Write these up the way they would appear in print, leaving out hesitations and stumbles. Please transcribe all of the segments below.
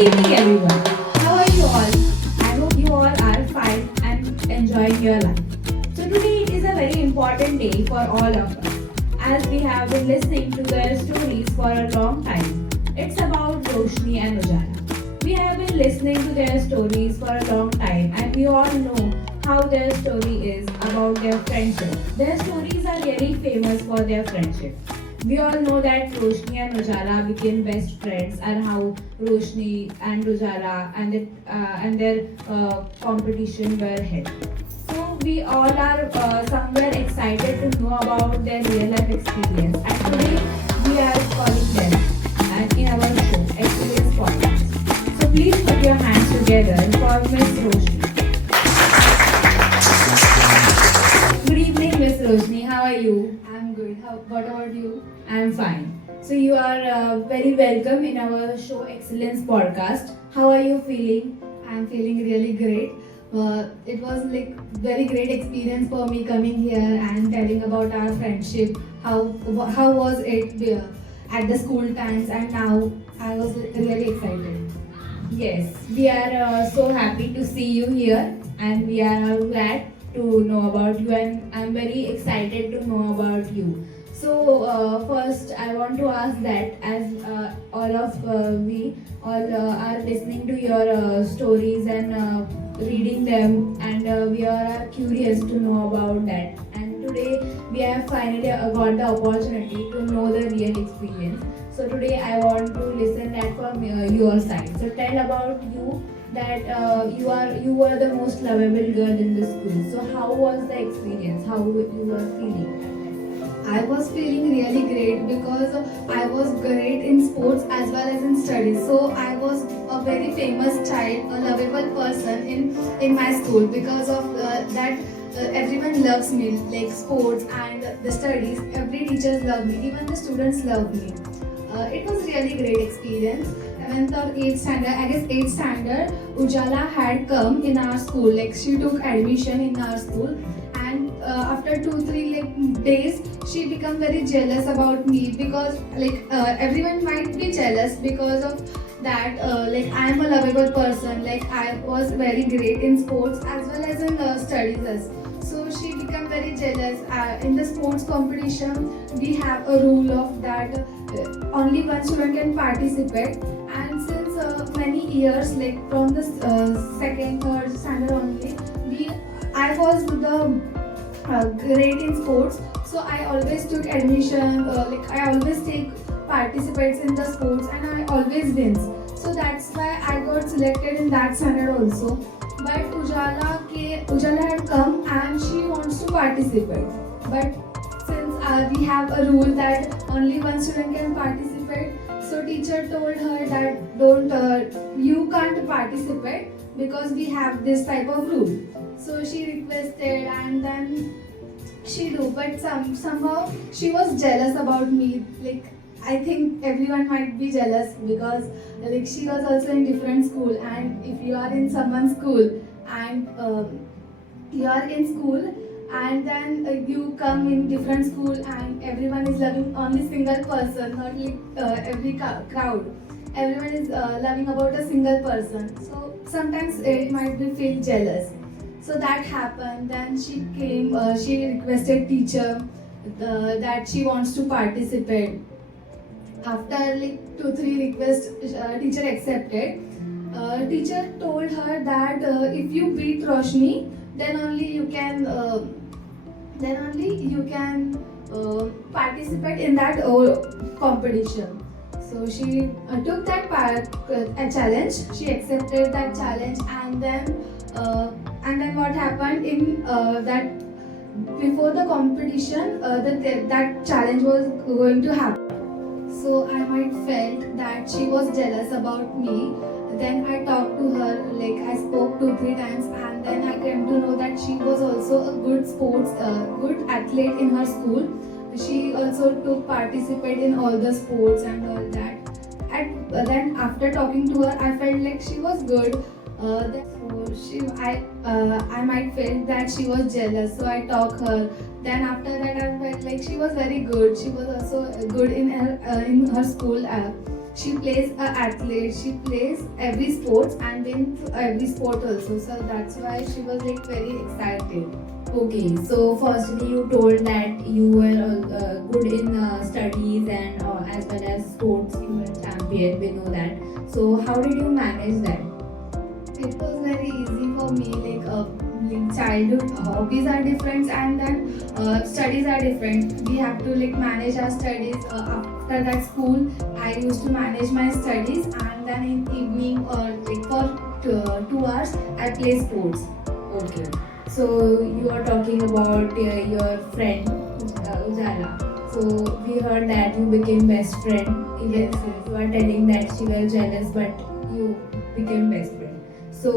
evening, everyone. How are you all? I hope you all are fine and enjoying your life. So, today is a very important day for all of us as we have been listening to their stories for a long time. It's about Roshni and Ujala. We have been listening to their stories for a long time and we all know how their story is about their friendship. Their stories are really famous for their friendship. We all know that Roshni and Ujala became best friends, and how Roshni and Ujala and their competition were held. So we all are somewhere excited to know about their real life experience, and today we are calling them and in our show Experience Podcast. So please put your hands together for Miss Roshni. Good evening, Miss Roshni. How are you? I'm good. What about you? I'm fine. So you are very welcome in our show Excellence Podcast. How are you feeling? I'm feeling really great. It was like very great experience for me coming here and telling about our friendship. How was it at the school times, and now I was really excited. Yes, we are so happy to see you here, and we are glad to know about you, and I'm very excited to know about you. So first, I want to ask that as all of we all are listening to your stories and reading them, and we are curious to know about that. And today we have finally got the opportunity to know the real experience. So today I want to listen that from your side. So tell about you that you were the most lovable girl in the school. So how was the experience? How you were feeling? I was feeling really great because I was great in sports as well as in studies. So I was a very famous child, a lovable person in my school because of that. Everyone loves me, like sports and the studies. Every teacher love me, even the students love me. It was really great experience. When the 8th standard, I guess 8th standard, Ujala had come in our school. Like she took admission in our school, and after 2-3 days, she became very jealous about me because everyone might be jealous because of that. I am a lovable person. Like I was very great in sports as well as in studies. So she became very jealous. In the sports competition, we have a rule of that only one student can participate. And since many years, like from the second, third standard only, I was the great in sports. So I always took admission. I always take participates in the sports, and I always wins. So that's why I got selected in that standard also. But Ujala had come and she wants to participate. But since we have a rule that only one student can participate, so teacher told her that don't you can't participate because we have this type of rule. So she requested and then she do, but somehow she was jealous about me. Like I think everyone might be jealous because like she was also in different school, and if you are in someone's school and you are in school and then you come in different school and everyone is loving only single person, not like every crowd. Everyone is loving about a single person. So sometimes it might be feel jealous. So that happened. Then she came. She requested teacher that she wants to participate. After like 2-3 requests, teacher accepted. Teacher told her that if you beat Roshni, then only you can participate in that competition. So she took that a challenge. She accepted that challenge, and then what happened in that before the competition, that challenge was going to happen. So I might felt that she was jealous about me. Then I talked to her, like I spoke 2-3 times, and then I came to know that she was also a good good athlete in her school. She also took participate in all the sports and all that. And then after talking to her, I felt like she was good. I might feel that she was jealous, so I talked her. Then after that, I felt like she was very good. She was also good in her school. she plays a athlete. She plays every sports and wins every sport also. So that's why she was like very excited. Okay, so firstly you told that you were good in studies and as well as sports, you were champion, we know that. So how did you manage that? It was very easy for me. Like childhood hobbies are different, and then studies are different. We have to like manage our studies. After that school, I used to manage my studies, and then in evening or like for 2 hours, I play sports. Okay, so you are talking about your friend Ujala. So we heard that you became best friend. Even Yes. you are telling that she was jealous, but you became best friend. So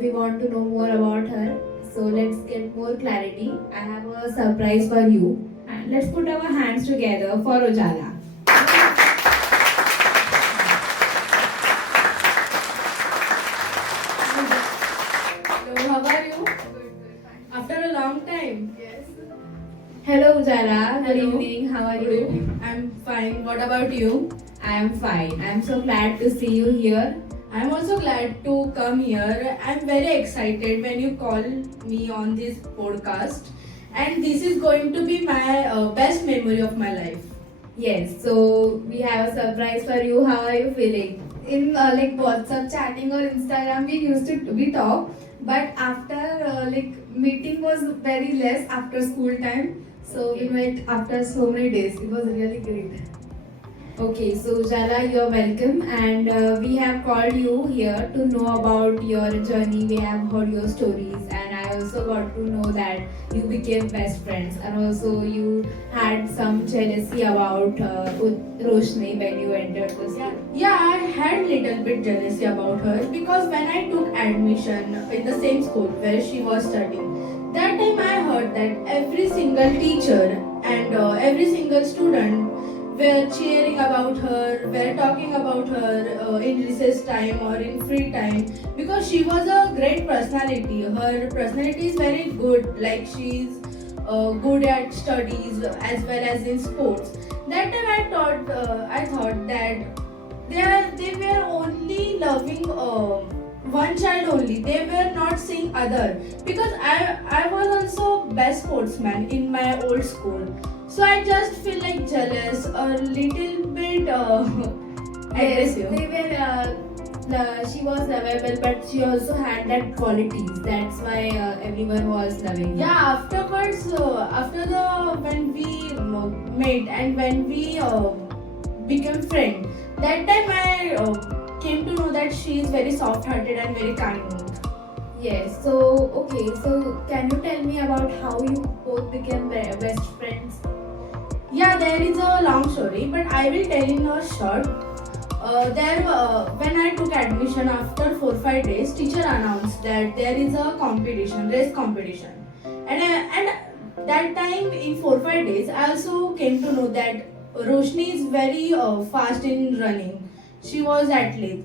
we want to know more about her. So let's get more clarity. I have a surprise for you, and let's put our hands together for Ujala. Hello, how are you? After a long time. Yes. Hello Ujala. Good Hello. evening. How are Good you? evening. I'm fine. What about you? I am fine. I am so glad to see you here. I'm also glad to come here. I'm very excited when you call me on this podcast, and this is going to be my best memory of my life. Yes, so we have a surprise for you. How are you feeling? In like WhatsApp chatting or Instagram, we talk, but after like meeting was very less after school time. So we met after so many days. It was really great. Okay, so Jala, you're welcome, and we have called you here to know about your journey. We have heard your stories, and I also got to know that you became best friends, and also you had some jealousy about Roshni when you entered the school. Yeah, I had little bit jealousy about her because when I took admission in the same school where she was studying, that time I heard that every single teacher and every single student were cheering about her, were talking about her in recess time or in free time because she was a great personality. Her personality is very good, like she's good at studies as well as in sports. That time I thought that they were only loving one child only. They were not seeing other because I was also best sportsman in my old school. So I just feel like jealous, a little bit Yes, aggressive. they were. She was lovable, but she also had that qualities. That's why everyone was loving her. Yeah, afterwards, after the when we met and when we became friends, that time I came to know that she is very soft-hearted and very kind. Yes. So okay. So can you tell me about how you both became best friends? Yeah, there is a long story, but I will tell in a short. When I took admission after 4-5 days, teacher announced that there is a competition, race competition, and that time in 4-5 days, I also came to know that Roshni is very fast in running. She was athlete.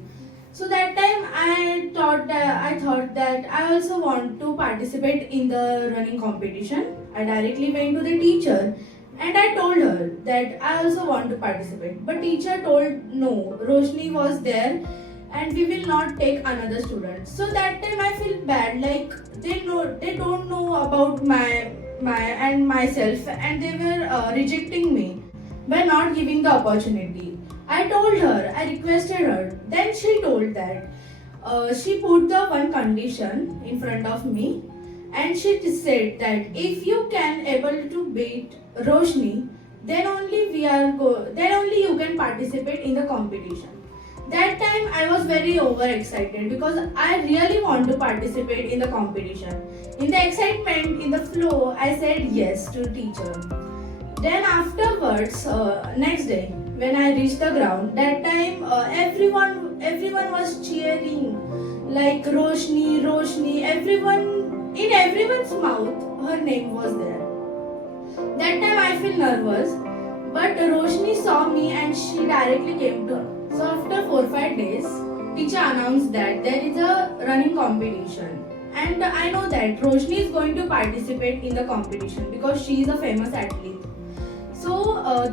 So that time I thought that I also want to participate in the running competition. I directly went to the teacher and I told her that I also want to participate. But teacher told no, Roshni was there and we will not take another student. So that time I feel bad, like they don't know about my and myself, and they were rejecting me by not giving the opportunity. I told her, I requested her. Then she told that she put the one condition in front of me, and she said that if you can able to beat Roshni, then only you can participate in the competition. That time I was very overexcited because I really want to participate in the competition. In the excitement, in the flow, I said yes to teacher. Then afterwards, next day when I reached the ground, that time everyone was cheering like Roshni, Roshni. Everyone's mouth, her name was there. That time I feel nervous, but Roshni saw me and she directly came to. So after 4-5 days, teacher announced that there is a running competition, and I know that Roshni is going to participate in the competition because she is a famous athlete. So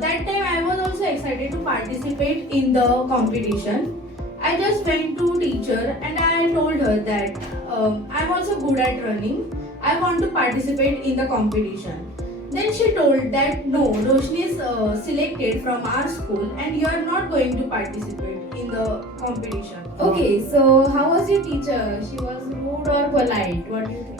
that time I was also excited to participate in the competition. I just went to teacher and I told her that I'm also good at running. I want to participate in the competition. Then she told that no, Roshni is selected from our school and you are not going to participate in the competition. Okay, so how was your teacher? She was rude or polite? What do you think?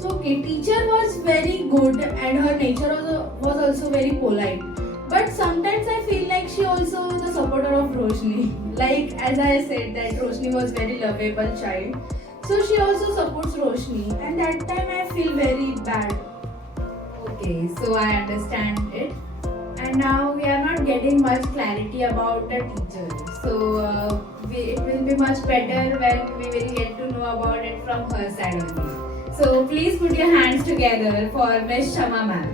So okay, teacher was very good and her nature was also very polite. But sometimes I feel like she also the supporter of Roshni. Like as I said that Roshni was very lovable child. So she also supports Roshni and that time I feel very bad. Okay, so I understand it. And now we are not getting much clarity about the teacher. So it will be much better when we will get to know about it from her side only. So please put your hands together for Miss Shama ma'am.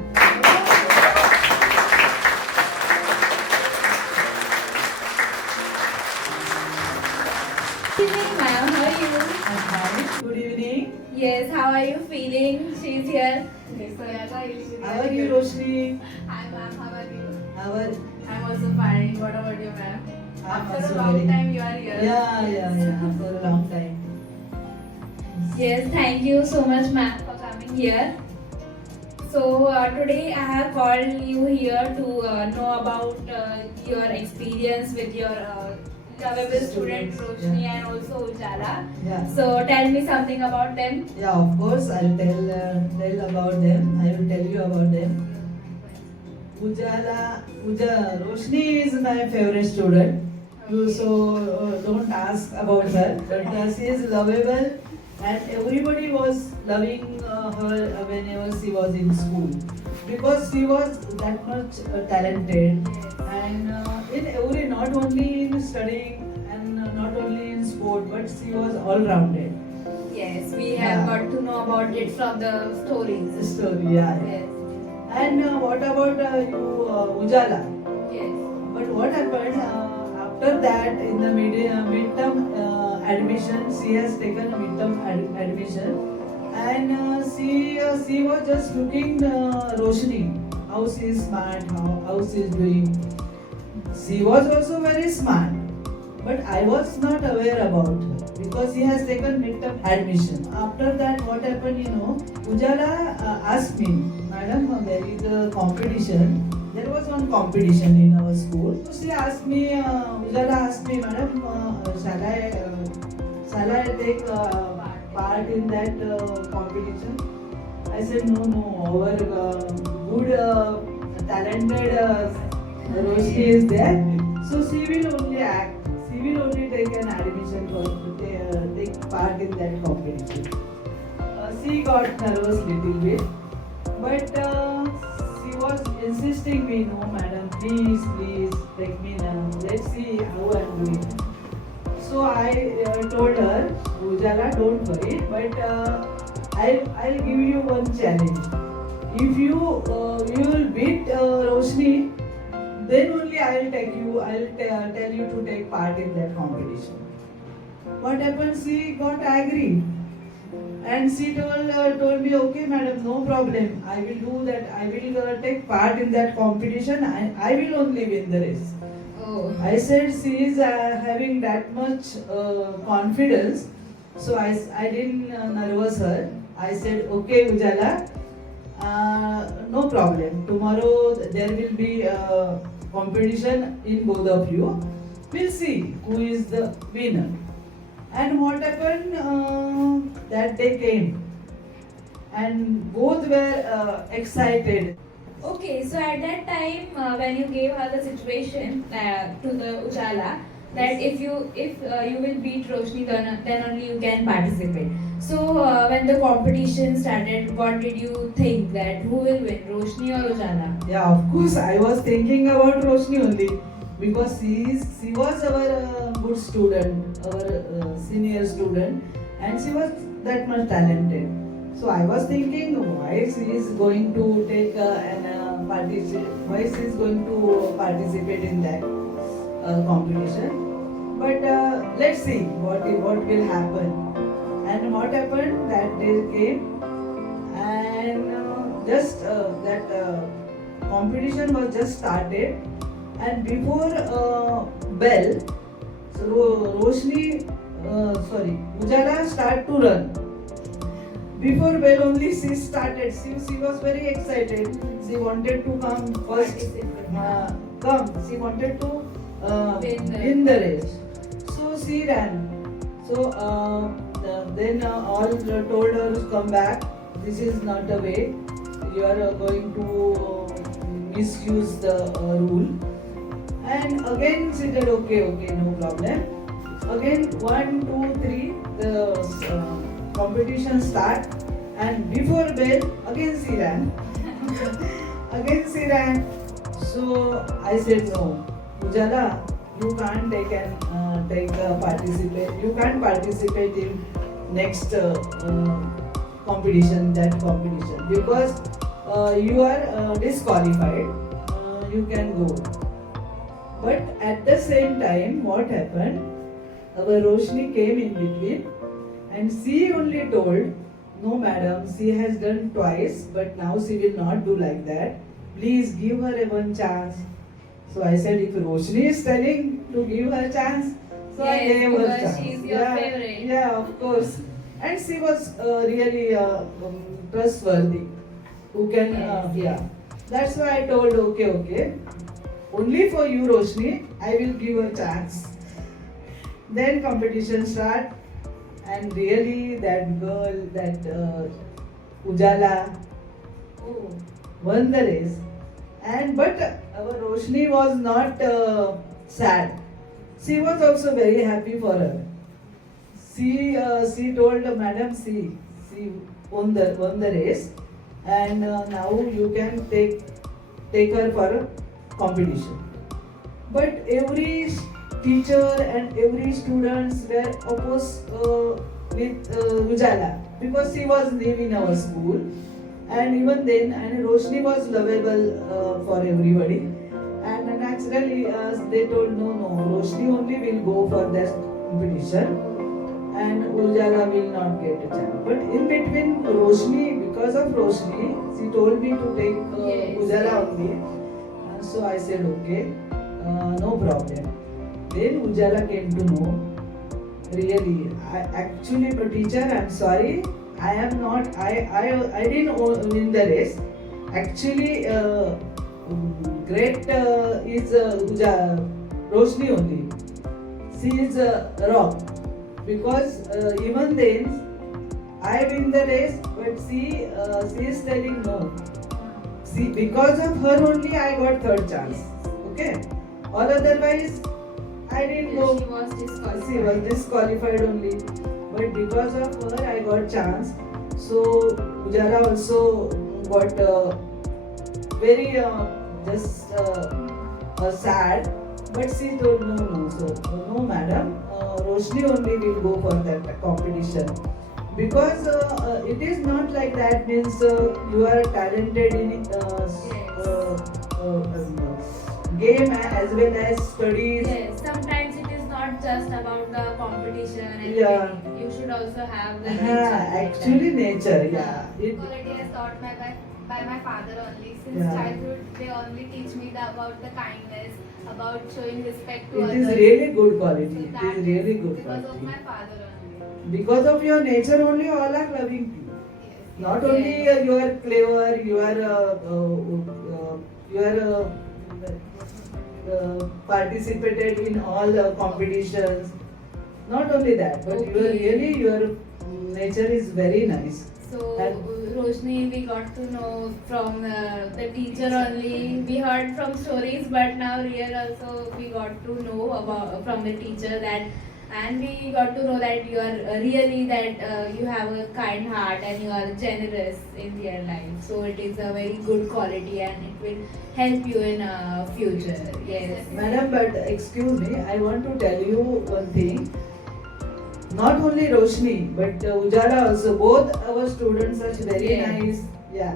Good evening, ma'am. How are you? I'm fine. Good evening. Yes, how are you feeling? She's here. How are you, Roshni? Hi ma'am, how are you? How are I'm also fine. What about you ma'am? I'm After a also long very- time you are here. Yeah. After a long time. Yes, thank you so much, ma'am, for coming here. So today I have called you here to know about your experience with your lovable student Roshni and also Ujala. Yeah. So tell me something about them. Yeah, of course, I'll tell about them. I will tell you about them. Roshni is my favorite student. You don't ask about her, but she is lovable, and everybody was loving her whenever she was in school because she was that much talented, and in every not only in studying and not only in sport, but she was all-rounded. Yes, we have Yeah. got to know about it from the stories. Story, yeah. Yes. And what about you, Ujala? Yes. But what happened after that in the midterm admission? She has taken a midterm admission, and she was just looking Roshni, how she is smart, how she is doing. She was also very smart, but I was not aware about her because she has taken midterm admission. After that, what happened? Ujala asked me, Madam, there is a competition. There was one competition in our school. So she asked me, Ujala asked me, Madam, shall I take part in that competition? I said, no, our good, talented Roshni is there. So she will only act. She will only take an admission take part in that competition. She got nervous little bit, but she was insisting me, no madam, please take me now. Let's see how I'm doing. So I told her, Ujala, don't worry, but I'll give you one challenge. If you will beat Roshni, then only I'll tell you to take part in that competition. What happened? She got angry. And she told me, okay madam, no problem. I will do that. I will take part in that competition. I will only win the race. Oh. I said she is having that much confidence. So I didn't nervous her. I said, okay Ujala, no problem. Tomorrow there will be a competition in both of you. We'll see who is the winner. And what happened? That day came, and both were excited. Okay, so at that time when you gave her the situation to the Ujala that if you will beat Roshni, then only you can participate. So when the competition started, what did you think that who will win, Roshni or Ujala? Yeah, of course, I was thinking about Roshni only because she was our good student, our senior student, and she was that much talented. So I was thinking why she is going to take why she is going to participate in that competition. But let's see what will happen. And what happened? That day came, and just that competition was just started, and before bell, so Roshni, Ujala start to run. Before bell only she started. She was very excited. She wanted to come first. She wanted to win the race. So she ran. So then all told her to come back. This is not a way. You are going to misuse the rule. And again she said okay, no problem. Again 1, 2, 3 the competition start, and before bell again she ran. Again she ran. So I said no, Ujala, you can't participate. You can't participate in next competition, because you are disqualified. You can go. But at the same time, what happened? Our Roshni came in between, and she only told, no madam, she has done twice, but now she will not do like that. Please give her a one chance. So I said, if Roshni is telling to give her chance, so I Yes, gave her because chance. she's your favorite. Yeah, of course. And she was really trustworthy. Who can, yeah. That's why I told, okay. Only for you, Roshni, I will give a chance. Then competition start, and really that girl, that Ujala, won the race. And but our Roshni was not sad. She was also very happy for her. She told madam, she won the race, and now you can take her for competition. But every teacher and every students were opposed with Ujala, because she was new in our school, and even then, and Roshni was lovable for everybody, and naturally they told no, Roshni only will go for that competition, and Ujala will not get a chance. But in between Roshni, because of Roshni, she told me to take Ujala only. So I said okay, no problem. Then Ujala came to know, really, actually, but teacher, I'm sorry, I am not, I didn't win the race. Actually, great is Roshni only. She is rock, because even then I win the race, but she is telling no. See, because of her only I got third chance. Okay, or otherwise I didn't go. She was disqualified. She was disqualified only, but because of her I got chance. So Ujala also got very sad, but she told no. So no madam, Roshni only will go for that competition, because it is not like that. Means you are talented in game as well as studies. Yes, sometimes it is not just about the competition and Yeah. winning. You should also have the nature. Actually, nature. Yeah. Quality is taught by my father only. Since Yeah. childhood, they only teach me about the kindness, about showing respect to It others. is really good quality. So It that is really good because of quality. my father only. Because of your nature only, all are loving you. Yes. Not only you are clever, you are participated in all the competitions. Not only that, but your nature is very nice. So, And- Roshni, we got to know from the teacher only. We heard from stories, but now here also we got to know about from the teacher that, and we got to know that you are really that you have a kind heart and you are generous in your life. So it is a very good quality and it will help you in future. Yes. Madam, but excuse me, I want to tell you one thing. Not only Roshni, but Ujala also. Both our students are very Yeah. nice. Yeah.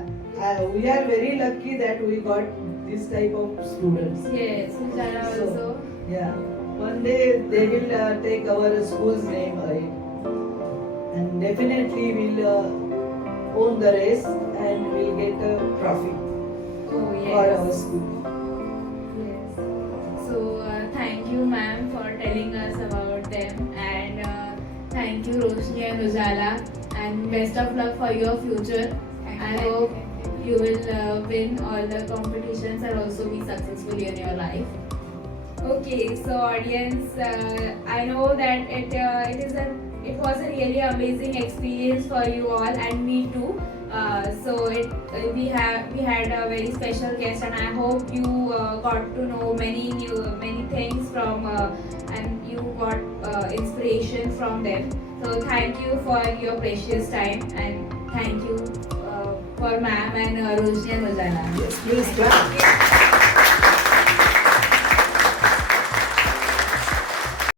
We are very lucky that we got this type of students. Yes. Ujala So, also. yeah. One day they will take our school's name, and definitely will own the race and will get a trophy. Oh, for yes. our school. Yes. So thank you, ma'am, for telling us about them, and thank you, Roshni and Ujala, and best of luck for your future. I hope you will win all the competitions and also be successful in your life. Okay, so audience, I know that it was a really amazing experience for you all and me too. We had a very special guest, and I hope you got to know many things from and you got inspiration from them. So thank you for your precious time, and thank you for ma'am and Roshni and Ujala. Yes, please clap.